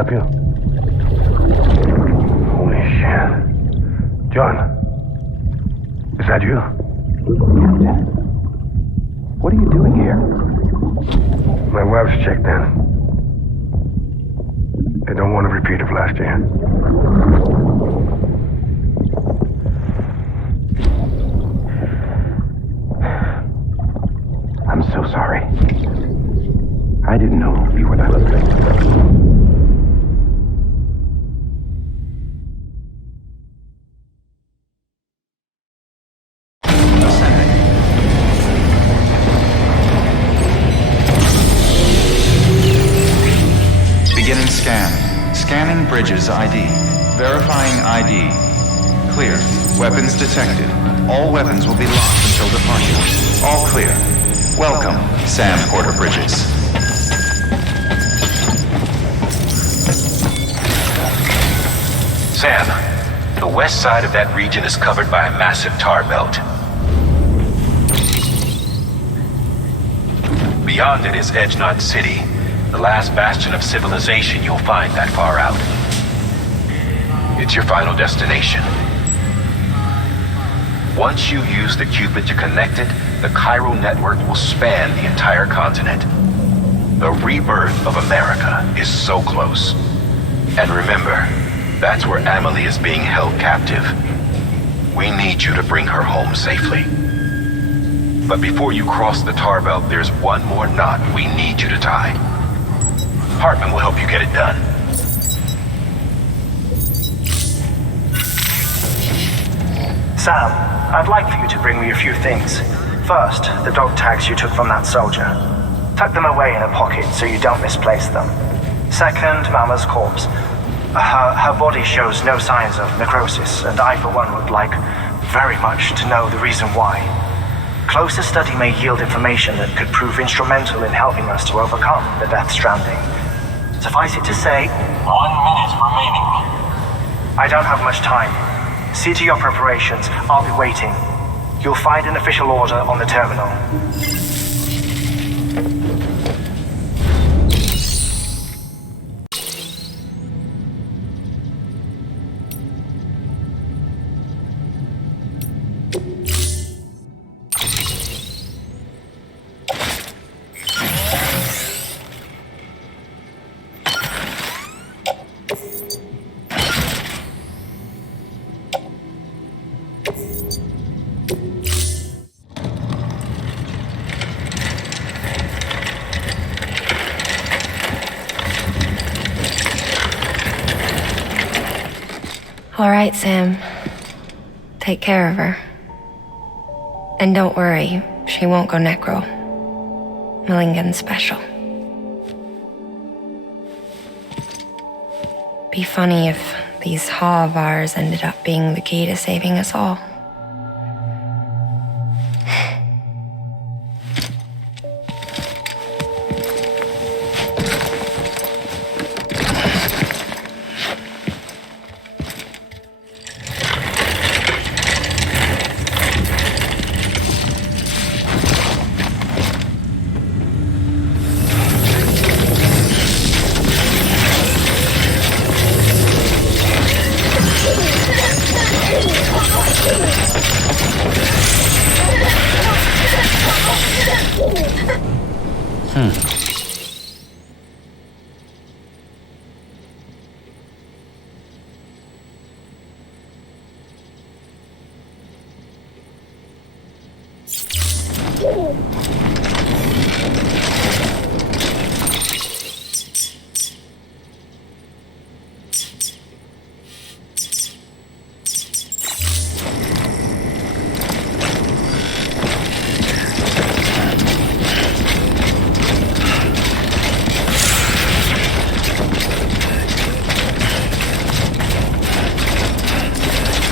help you? Holy shit. John, is that you? Captain, what are you doing here? My wife's checked in. They don't want a repeat of last year. I'm so sorry. I didn't know you were that upset. Beginning scan. Scanning bridges ID. Verifying ID. Clear. Weapons detected. All weapons will be locked until departure. All clear. Welcome, Sam Porter Bridges. Sam, the west side of that region is covered by a massive tar belt. Beyond it is Edge Knot City, the last bastion of civilization you'll find that far out. It's your final destination. Once you use the Cupid to connect it, the chiral network will span the entire continent. The rebirth of America is so close. And remember, that's where Amelie is being held captive. We need you to bring her home safely. But before you cross the tar belt, there's one more knot we need you to tie. Heartman will help you get it done. Sam, I'd like for you to bring me a few things. First, the dog tags you took from that soldier. Tuck them away in a pocket so you don't misplace them. Second, Mama's corpse. Her body shows no signs of necrosis, and I, for one, would like very much to know the reason why. Closer study may yield information that could prove instrumental in helping us to overcome the Death Stranding. Suffice it to say, 1 minute remaining. I don't have much time. See to your preparations. I'll be waiting. You'll find an official order on the terminal. All right, Sam. Take care of her. And don't worry, she won't go necro. Millingan's special. Be funny if these Ha of ours ended up being the key to saving us all.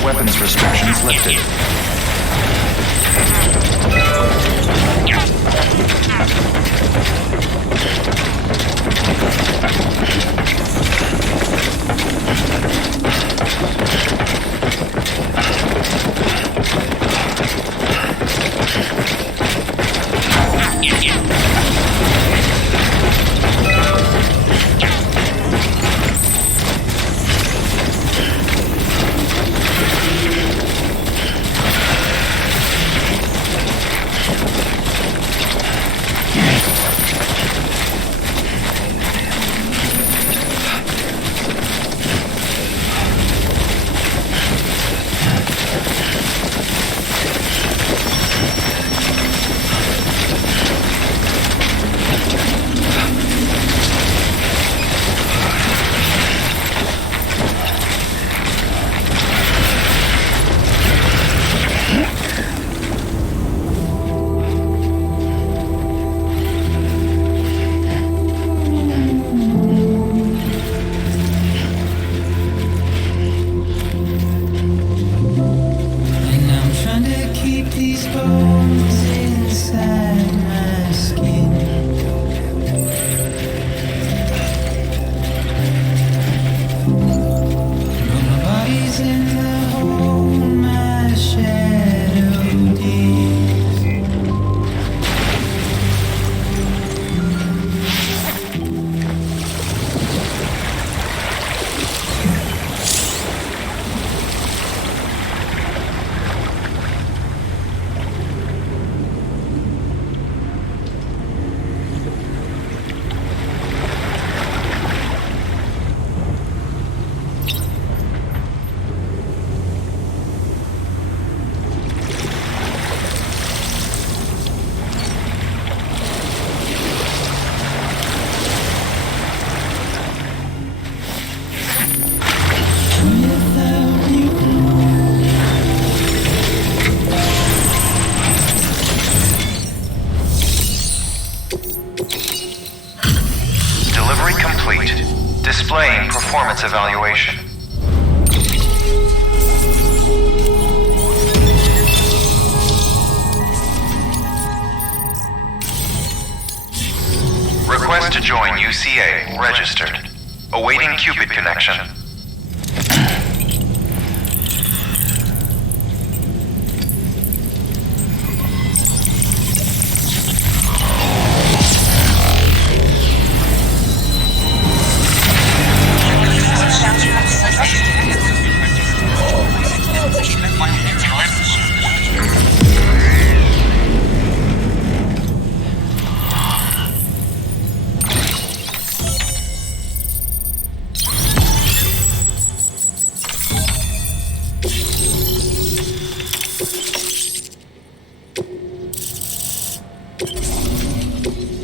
Weapons restrictions lifted. bones inside my skin. But my body's in the hole my shadow digs. Delivery complete. Displaying performance evaluation. Request to join UCA. Registered. Awaiting Cupid connection.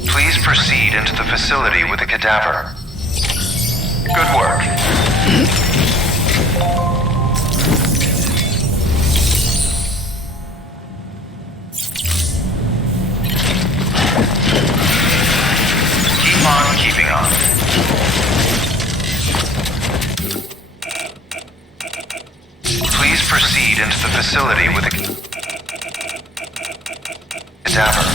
Please proceed into the facility with a cadaver. Good work. Keep on keeping on. Please proceed into the facility with a cadaver.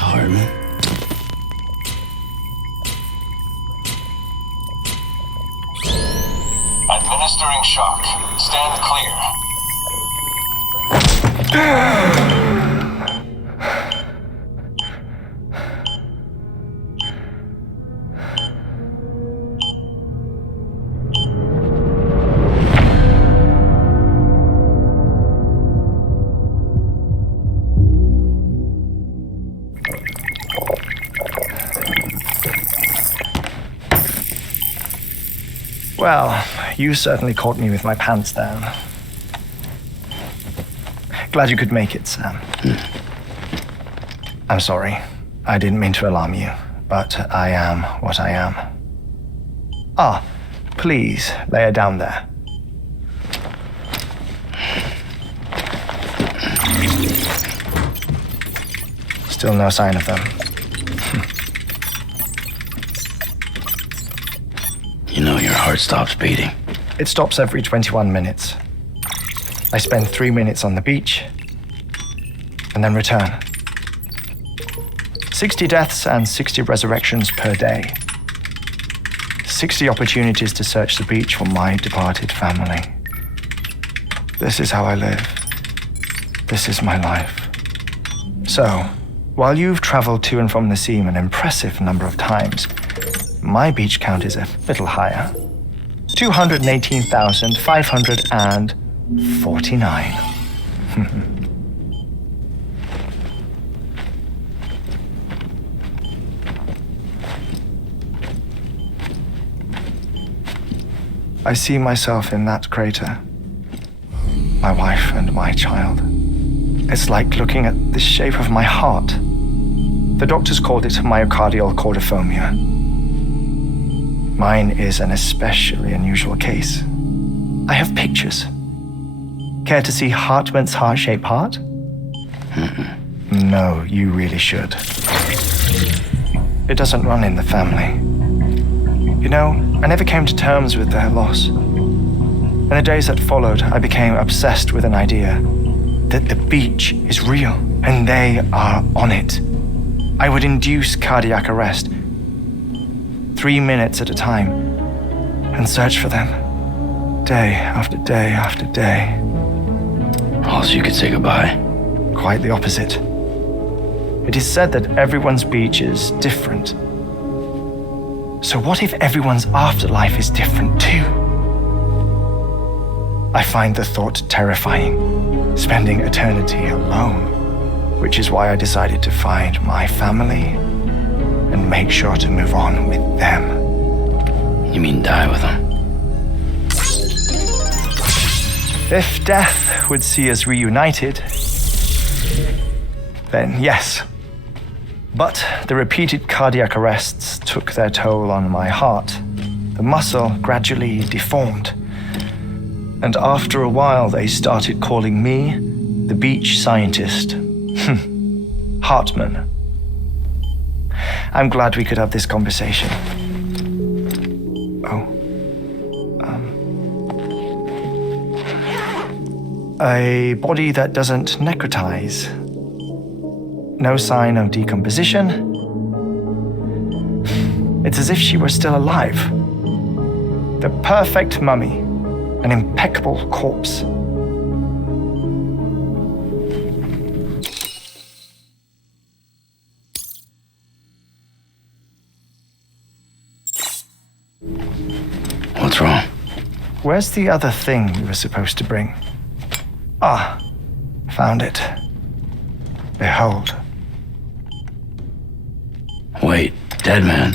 Heartman. Administering shock. Stand clear. Well, you certainly caught me with my pants down. Glad you could make it, Sam. I'm sorry. I didn't mean to alarm you, but I am what I am. Ah, please, lay her down there. Still no sign of them. heart stops beating? It stops every 21 minutes. I spend 3 minutes on the beach and then return. 60 deaths and 60 resurrections per day. 60 opportunities to search the beach for my departed family. This is how I live. This is my life. So, while you've traveled to and from the sea an impressive number of times, my beach count is a little higher. 218,549. I see myself in that crater. My wife and my child. It's like looking at the shape of my heart. The doctors called it myocardial cordiformia. Mine is an especially unusual case. I have pictures. Care to see Heartman's heart-shaped heart? No, you really should. It doesn't run in the family. You know, I never came to terms with their loss. In the days that followed, I became obsessed with an idea that the beach is real and they are on it. I would induce cardiac arrest 3 minutes at a time and search for them day after day after day. Also, you could say goodbye. Quite the opposite. It is said that everyone's beach is different. So what if everyone's afterlife is different too? I find the thought terrifying, spending eternity alone, which is why I decided to find my family and make sure to move on with them. You mean die with them? If death would see us reunited, then yes. But the repeated cardiac arrests took their toll on my heart. The muscle gradually deformed. And after a while, they started calling me the beach scientist. Heartman. I'm glad we could have this conversation. A body that doesn't necrotize. No sign of decomposition. It's as if she were still alive. The perfect mummy. An impeccable corpse. What's wrong? Where's the other thing you were supposed to bring? Ah, found it. Behold. Wait, dead man?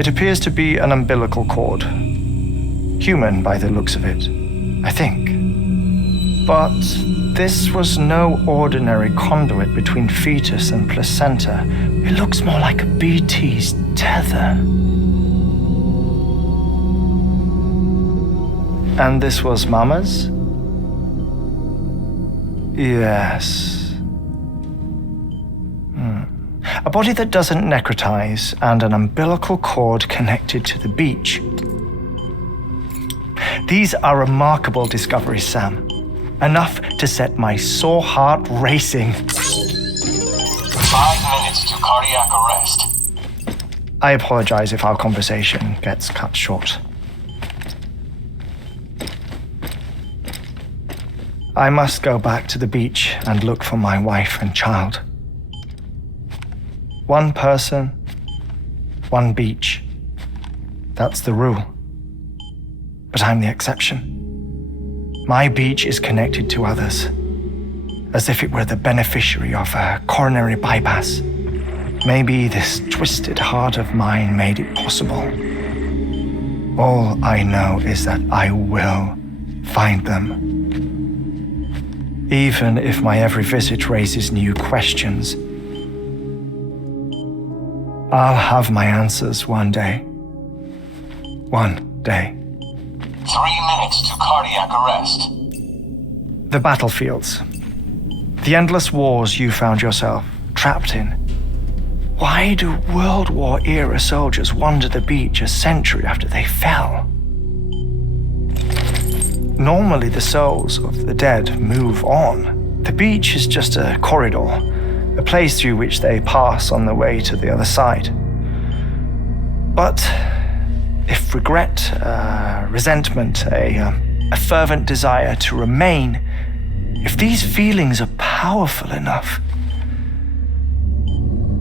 It appears to be an umbilical cord. Human by the looks of it, I think. But this was no ordinary conduit between fetus and placenta. It looks more like a BT's tether. And this was Mama's? Yes. A body that doesn't necrotize and an umbilical cord connected to the beach. These are remarkable discoveries, Sam. Enough to set my sore heart racing. 5 minutes to cardiac arrest. I apologize if our conversation gets cut short. I must go back to the beach and look for my wife and child. One person, one beach. That's the rule. But I'm the exception. My beach is connected to others, as if it were the beneficiary of a coronary bypass. Maybe this twisted heart of mine made it possible. All I know is that I will find them. Even if my every visit raises new questions, I'll have my answers one day. One day. 3 minutes to cardiac arrest. The battlefields. The endless wars you found yourself trapped in. Why do World War era soldiers wander the beach a century after they fell? Normally, the souls of the dead move on. The beach is just a corridor, a place through which they pass on the way to the other side. But if regret, resentment, a fervent desire to remain, if these feelings are powerful enough,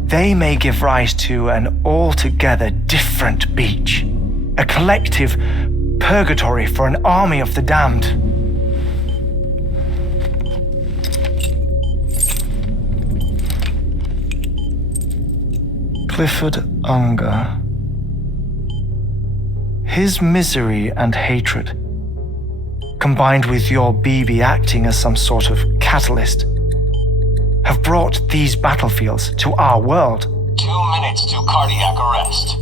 they may give rise to an altogether different beach, a collective purgatory for an army of the damned. Clifford Unger. His misery and hatred, combined with your BB acting as some sort of catalyst, have brought these battlefields to our world. 2 minutes to cardiac arrest.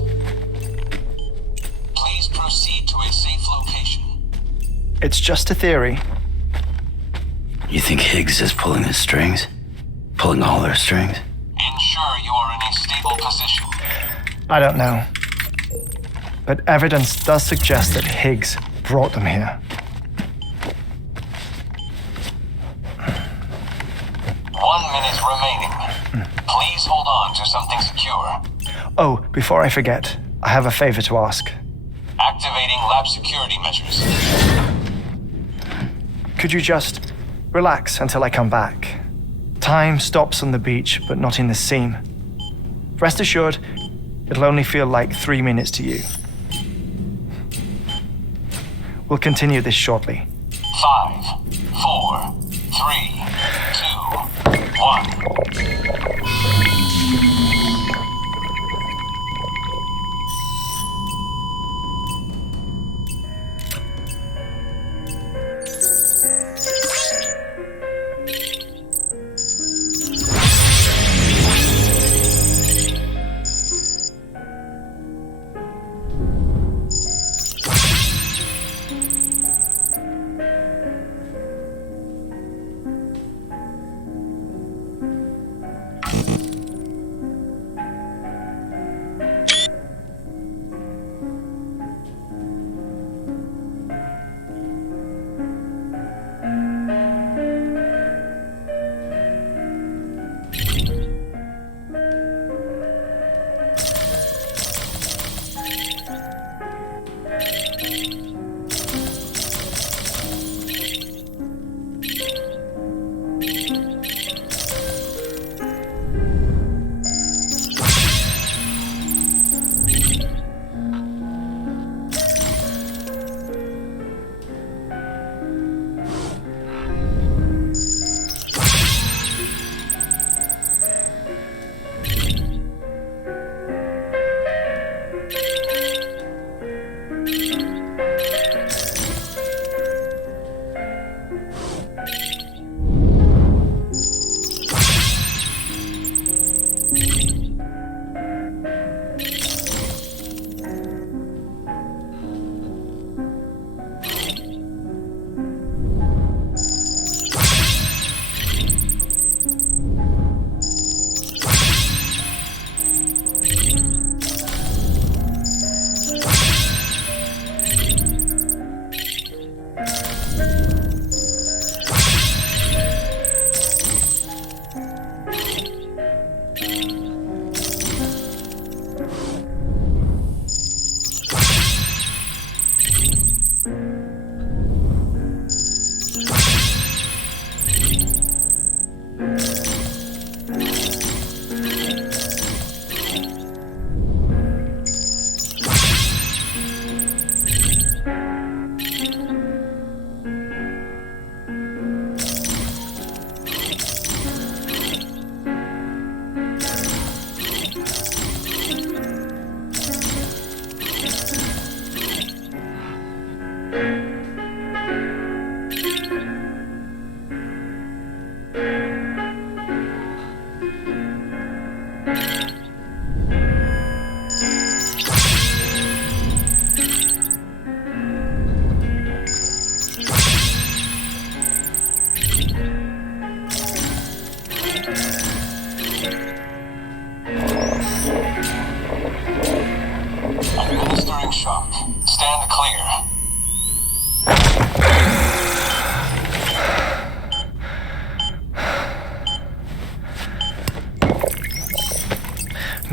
Please proceed to a safe location. It's just a theory. You think Higgs is pulling the strings? Pulling all their strings? Ensure you are in a stable position. I don't know. But evidence does suggest that Higgs brought them here. 1 minute remaining. Please hold on to something secure. Oh, before I forget, I have a favor to ask. Activating lab security measures. Could you just relax until I come back? Time stops on the beach, but not in the scene. Rest assured, it'll only feel like 3 minutes to you. We'll continue this shortly. 5, 4, 3, 2, 1.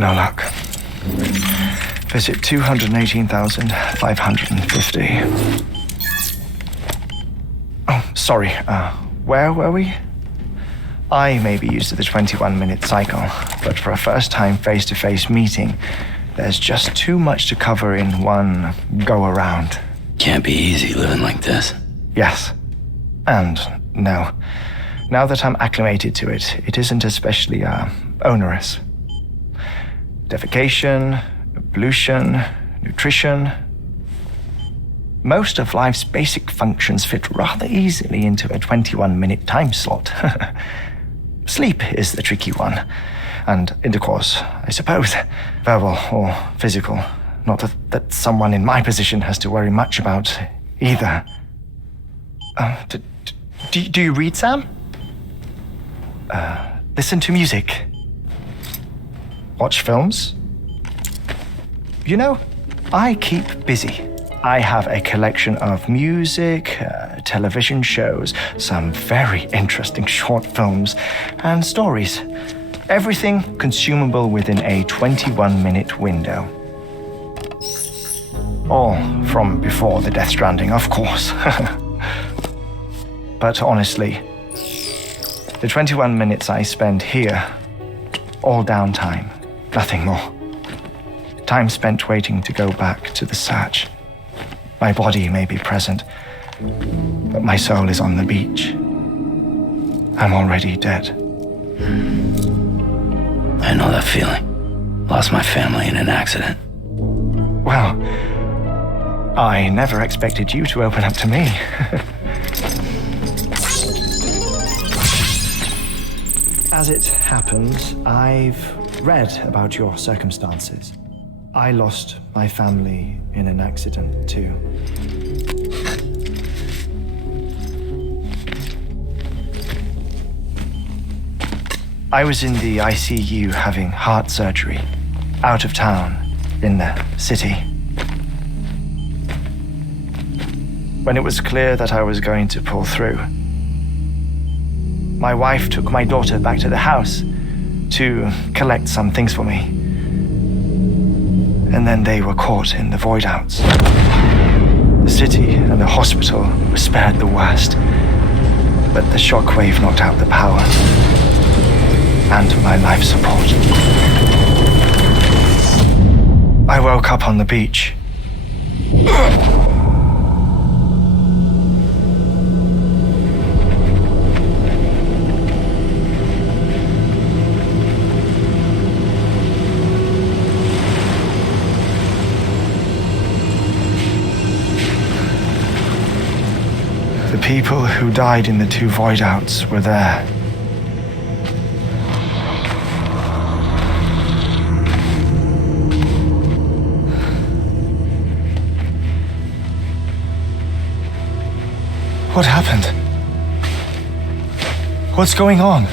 No luck. Visit 218,550. Oh, sorry. Where were we? I may be used to the 21-minute cycle, but for a first-time face-to-face meeting, there's just too much to cover in one go-around. Can't be easy living like this. Yes. And no. Now that I'm acclimated to it, it isn't especially, onerous. Defecation, pollution, nutrition. Most of life's basic functions fit rather easily into a 21-minute time slot. Sleep is the tricky one. And intercourse, I suppose. Verbal or physical. Not that someone in my position has to worry much about either. Do you read, Sam? Listen to music. Watch films. You know, I keep busy. I have a collection of music, television shows, some very interesting short films, and stories. Everything consumable within a 21-minute window. All from before the Death Stranding, of course. But honestly, the 21 minutes I spend here, all downtime, nothing more. Time spent waiting to go back to the search. My body may be present, but my soul is on the beach. I'm already dead. I know that feeling. Lost my family in an accident. Well, I never expected you to open up to me. As it happens, I've read about your circumstances. I lost my family in an accident, too. I was in the ICU having heart surgery, out of town, in the city. When it was clear that I was going to pull through, my wife took my daughter back to the house to collect some things for me. And then they were caught in the void-outs. The city and the hospital were spared the worst, but the shockwave knocked out the power and my life support. I woke up on the beach. The people who died in the two void-outs were there. What happened? What's going on?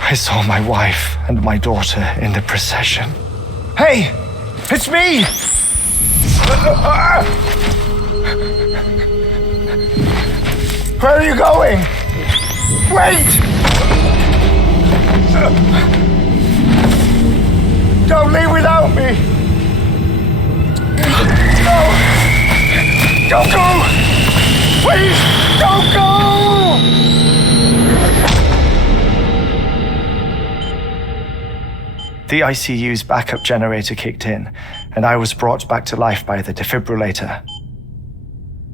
I saw my wife and my daughter in the procession. Hey! It's me! Where are you going? Wait! Don't leave without me! No! Don't go! Please, don't go! The ICU's backup generator kicked in, and I was brought back to life by the defibrillator.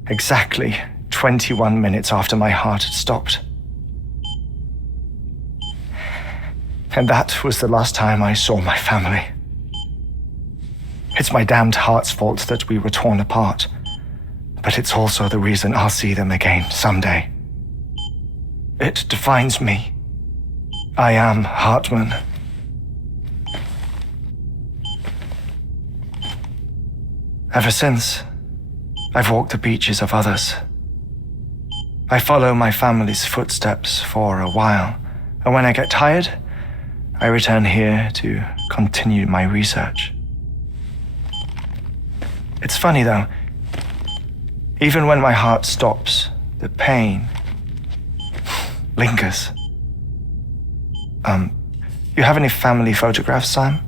Exactly 21 minutes after my heart had stopped. And that was the last time I saw my family. It's my damned heart's fault that we were torn apart, but it's also the reason I'll see them again someday. It defines me. I am Heartman. Ever since, I've walked the beaches of others, I follow my family's footsteps for a while, and when I get tired, I return here to continue my research. It's funny though, even when my heart stops, the pain lingers. You have any family photographs, Sam?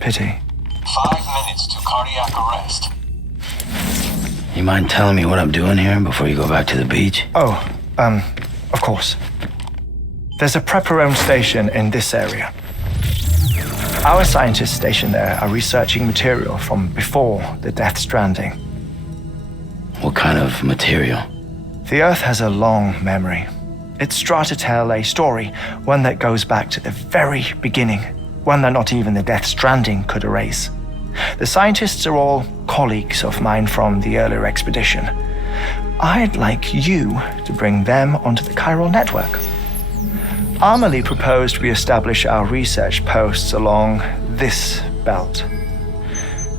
Pity. 5 minutes to cardiac arrest. You mind telling me what I'm doing here before you go back to the beach? Oh, of course. There's a Prepperome station in this area. Our scientists stationed there are researching material from before the Death Stranding. What kind of material? The Earth has a long memory. It's trying to tell a story, one that goes back to the very beginning, one that not even the Death Stranding could erase. The scientists are all colleagues of mine from the earlier expedition. I'd like you to bring them onto the chiral network. Amelie proposed we establish our research posts along this belt.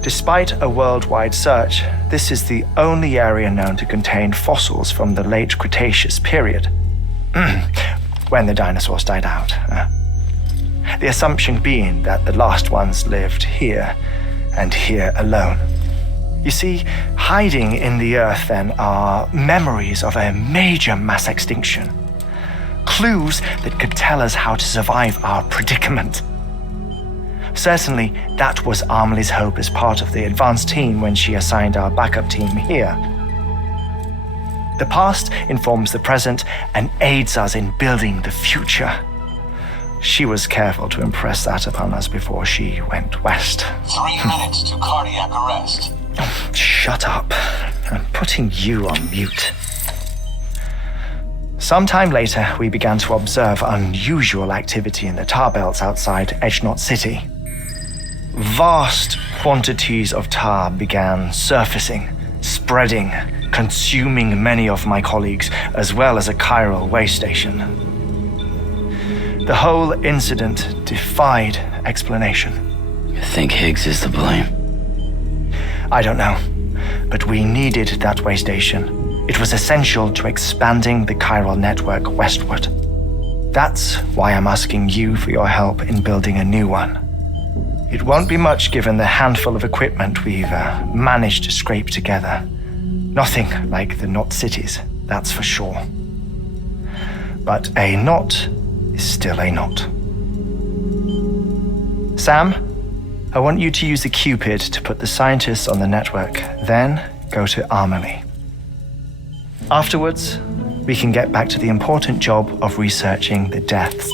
Despite a worldwide search, this is the only area known to contain fossils from the late Cretaceous period, when the dinosaurs died out. The assumption being that the last ones lived here, and here alone. You see, hiding in the Earth then are memories of a major mass extinction. Clues that could tell us how to survive our predicament. Certainly, that was Amelie's hope as part of the advanced team when she assigned our backup team here. The past informs the present and aids us in building the future. She was careful to impress that upon us before she went west. 3 minutes to cardiac arrest. Oh, shut up. I'm putting you on mute. Sometime later, we began to observe unusual activity in the tar belts outside Edgenot City. Vast quantities of tar began surfacing, spreading, consuming many of my colleagues, as well as a chiral way station. The whole incident defied explanation. You think Higgs is to blame? I don't know, but we needed that way station. It was essential to expanding the chiral network westward. That's why I'm asking you for your help in building a new one. It won't be much given the handful of equipment we've managed to scrape together. Nothing like the knot cities, that's for sure. But a knot is still a knot. Sam, I want you to use the Cupid to put the scientists on the network, then go to Amelie. Afterwards, we can get back to the important job of researching the deaths.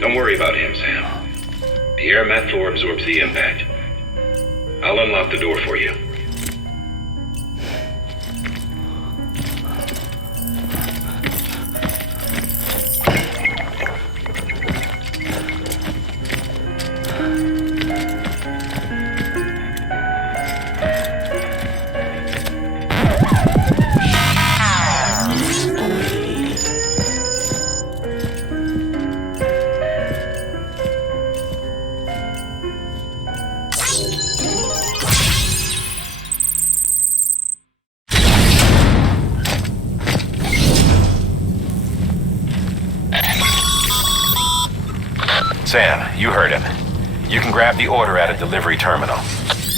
Don't worry about him, Sam. The air mat floor absorbs the impact. I'll unlock the door for you. Sam, you heard him. You can grab the order at a delivery terminal.